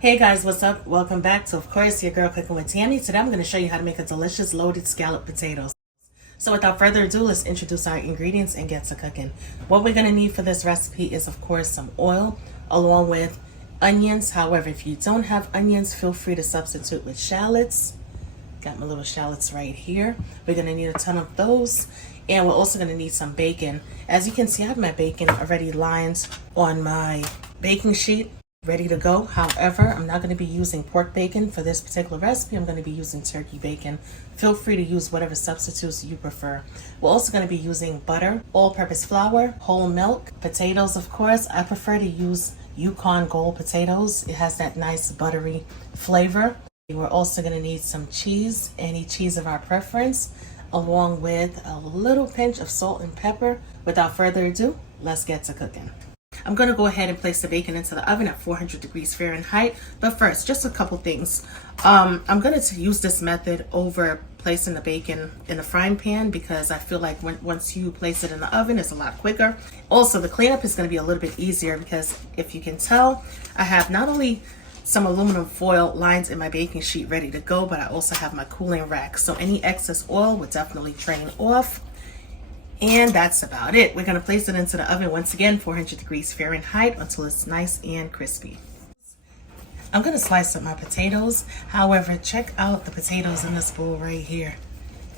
Hey guys, what's up? Welcome back to, of course, your girl cooking with Tammy. Today I'm going to show you how to make a delicious loaded scalloped potatoes. So without further ado, let's introduce our ingredients and get to cooking. What we're going to need for this recipe is, of course, some oil along with onions. However, if you don't have onions, feel free to substitute with shallots. Got my little shallots right here. We're going to need a ton of those. And we're also going to need some bacon. As you can see, I have my bacon already lined on my baking sheet, ready to go. However, I'm not going to be using pork bacon for this particular recipe. I'm going to be using turkey bacon. Feel free to use whatever substitutes you prefer. We're also going to be using butter, all-purpose flour, whole milk, potatoes, of course. I prefer to use Yukon Gold potatoes. It has that nice buttery flavor. We're also going to need some cheese, any cheese of our preference, along with a little pinch of salt and pepper. Without further ado, let's get to cooking. I'm going to go ahead and place the bacon into the oven at 400 degrees Fahrenheit. But first, just a couple things. I'm going to use this method over placing the bacon in the frying pan because I feel like once you place it in the oven, it's a lot quicker. Also, the cleanup is going to be a little bit easier because if you can tell, I have not only some aluminum foil lines in my baking sheet ready to go, but I also have my cooling rack. So any excess oil would definitely drain off. And that's about it. We're going to place it into the oven once again, 400 degrees Fahrenheit, until it's nice and crispy. I'm going to slice up my potatoes. However, check out the potatoes in this bowl right here.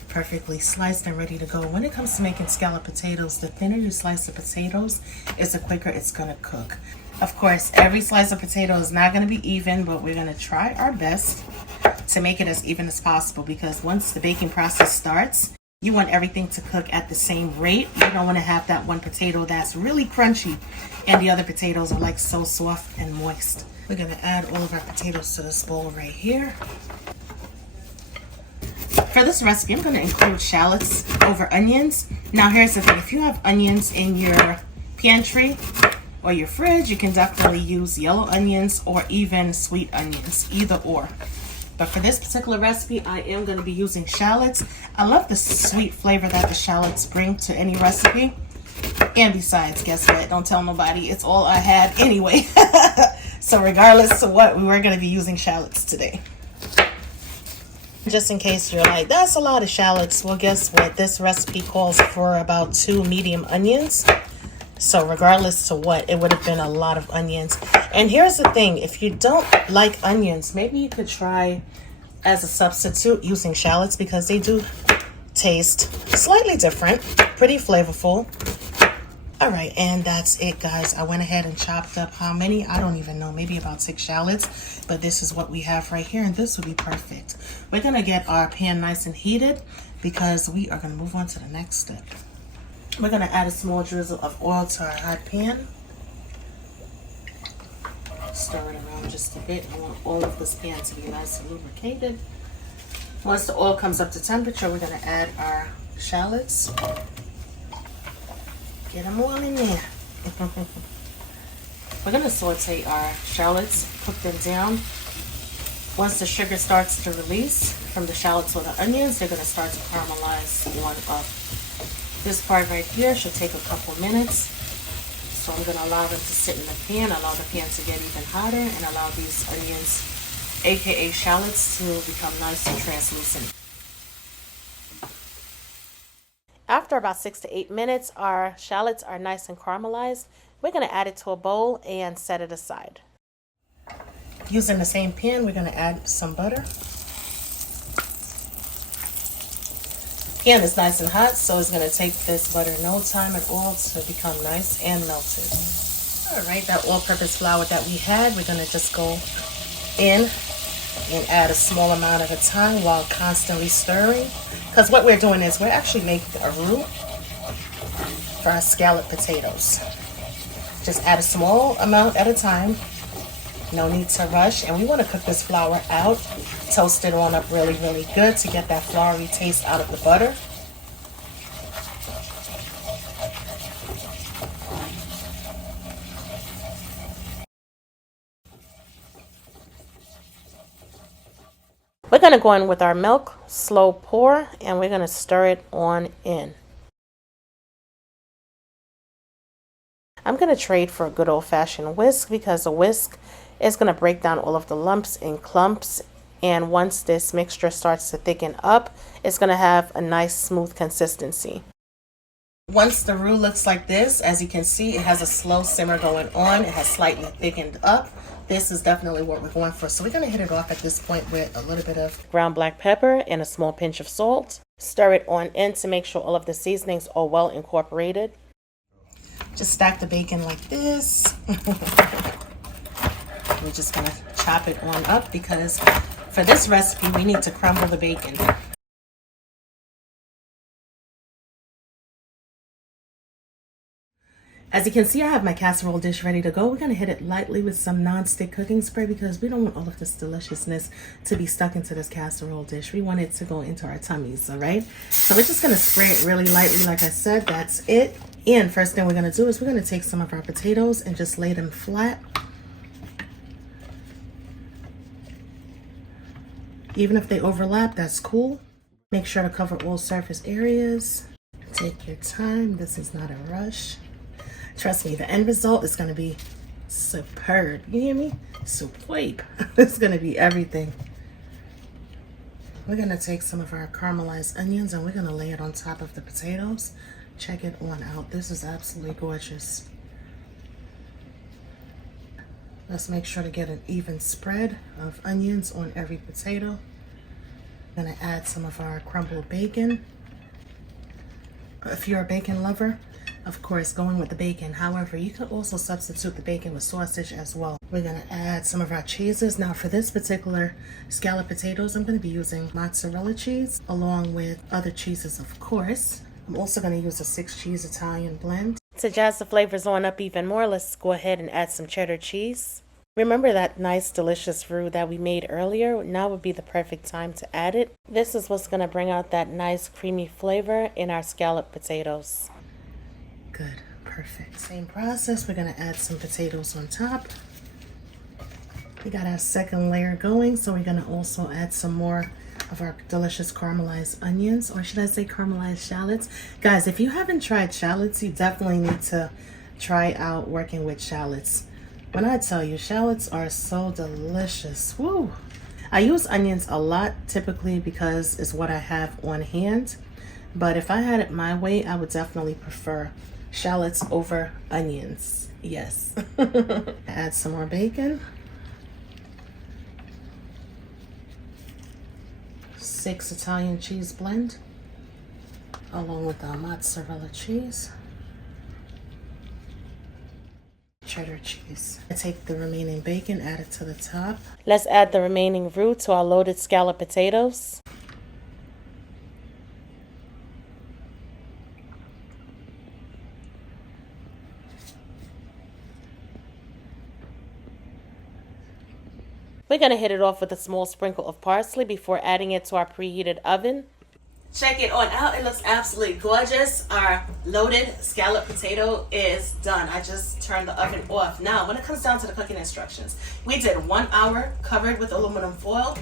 Perfectly sliced and ready to go. When it comes to making scalloped potatoes, the thinner you slice the potatoes is the quicker it's going to cook. Of course, every slice of potato is not going to be even, but we're going to try our best to make it as even as possible because once the baking process starts, you want everything to cook at the same rate. You don't want to have that one potato that's really crunchy and the other potatoes are like so soft and moist. We're going to add all of our potatoes to this bowl right here. For this recipe, I'm going to include shallots over onions. Now here's the thing. If you have onions in your pantry or your fridge, you can definitely use yellow onions or even sweet onions, either or. But for this particular recipe, I am going to be using shallots. I love the sweet flavor that the shallots bring to any recipe. And besides, guess what? Don't tell nobody. It's all I had anyway. So regardless of what, we were going to be using shallots today. Just in case you're like, that's a lot of shallots. Well, guess what? This recipe calls for about 2 medium onions. So regardless to what, it would have been a lot of onions. And here's the thing, if you don't like onions, maybe you could try as a substitute using shallots because they do taste slightly different, pretty flavorful. All right, and that's it, guys. I went ahead and chopped up how many? I don't even know, maybe about 6 shallots, but this is what we have right here, and this will be perfect. We're gonna get our pan nice and heated because we are gonna move on to the next step. We're going to add a small drizzle of oil to our hot pan. Stir it around just a bit. I want all of this pan to be nice and lubricated. Once the oil comes up to temperature, we're going to add our shallots. Get them all in there. We're going to saute our shallots, cook them down. Once the sugar starts to release from the shallots or the onions, they're going to start to caramelize one up. This part right here should take a couple minutes. So I'm going to allow them to sit in the pan, allow the pan to get even hotter, and allow these onions, aka shallots, to become nice and translucent. After about 6 to 8 minutes, our shallots are nice and caramelized. We're going to add it to a bowl and set it aside. Using the same pan, we're going to add some butter. Pan is nice and hot, so it's going to take this butter no time at all to become nice and melted. All right, that all-purpose flour that we had, we're going to just go in and add a small amount at a time while constantly stirring. Because what we're doing is we're actually making a roux for our scalloped potatoes. Just add a small amount at a time. No need to rush, and we want to cook this flour out, toast it on up really, really good to get that floury taste out of the butter. We're going to go in with our milk, slow pour, and we're going to stir it on in. I'm going to trade for a good old-fashioned whisk because a whisk It's going to break down all of the lumps and clumps. And once this mixture starts to thicken up, it's going to have a nice smooth consistency. Once the roux looks like this, as you can see, it has a slow simmer going on. It has slightly thickened up. This is definitely what we're going for. So we're going to hit it off at this point with a little bit of ground black pepper and a small pinch of salt. Stir it on in to make sure all of the seasonings are well incorporated. Just stack the bacon like this. We're just going to chop it on up because for this recipe, we need to crumble the bacon. As you can see, I have my casserole dish ready to go. We're going to hit it lightly with some non-stick cooking spray because we don't want all of this deliciousness to be stuck into this casserole dish. We want it to go into our tummies, all right? So we're just going to spray it really lightly. Like I said, that's it. And first thing we're going to do is we're going to take some of our potatoes and just lay them flat. Even if they overlap, that's cool. Make sure to cover all surface areas. Take your time. This is not a rush. Trust me, the end result is going to be superb. You hear me? Superb. It's going to be everything. We're going to take some of our caramelized onions and we're going to lay it on top of the potatoes. Check it on out. This is absolutely gorgeous. Let's make sure to get an even spread of onions on every potato. I'm going to add some of our crumbled bacon. If you're a bacon lover, of course, going with the bacon. However, you can also substitute the bacon with sausage as well. We're going to add some of our cheeses. Now, for this particular scalloped potatoes, I'm going to be using mozzarella cheese along with other cheeses, of course. I'm also going to use a 6-cheese Italian blend. To jazz the flavors on up even more, let's go ahead and add some cheddar cheese. Remember that nice, delicious roux that we made earlier? Now would be the perfect time to add it. This is what's going to bring out that nice, creamy flavor in our scalloped potatoes. Good, perfect. Same process. We're going to add some potatoes on top. We got our second layer going, so we're going to also add some more of our delicious caramelized onions, or should I say caramelized shallots. Guys, if you haven't tried shallots, you definitely need to try out working with shallots. When I tell you, shallots are so delicious. Woo! I use onions a lot typically because it's what I have on hand. But if I had it my way, I would definitely prefer shallots over onions. Yes. Add some more bacon. 6 Italian cheese blend along with the mozzarella cheese. Cheddar cheese. I take the remaining bacon, add it to the top. Let's add the remaining roux to our loaded scalloped potatoes. We're going to hit it off with a small sprinkle of parsley before adding it to our preheated oven. Check it on out. It looks absolutely gorgeous. Our loaded scalloped potato is done. I just turned the oven off. Now, when it comes down to the cooking instructions, we did 1 hour covered with aluminum foil.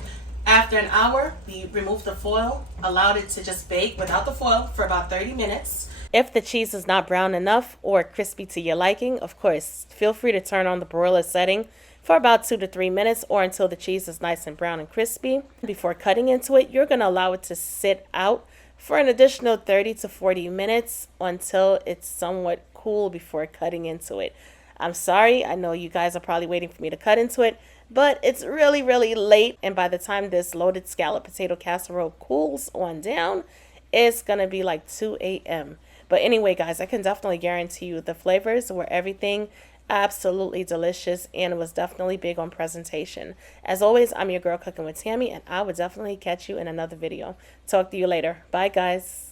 After an hour, we removed the foil, allowed it to just bake without the foil for about 30 minutes. If the cheese is not brown enough or crispy to your liking, of course, feel free to turn on the broiler setting for about 2 to 3 minutes or until the cheese is nice and brown and crispy. Before cutting into it, you're going to allow it to sit out for an additional 30 to 40 minutes until it's somewhat cool before cutting into it. I'm sorry, I know you guys are probably waiting for me to cut into it, but it's really, really late. And by the time this loaded scalloped potato casserole cools on down, it's going to be like 2 a.m. But anyway, guys, I can definitely guarantee you the flavors were everything absolutely delicious and was definitely big on presentation. As always, I'm your girl Cooking with Tammy, and I will definitely catch you in another video. Talk to you later. Bye, guys.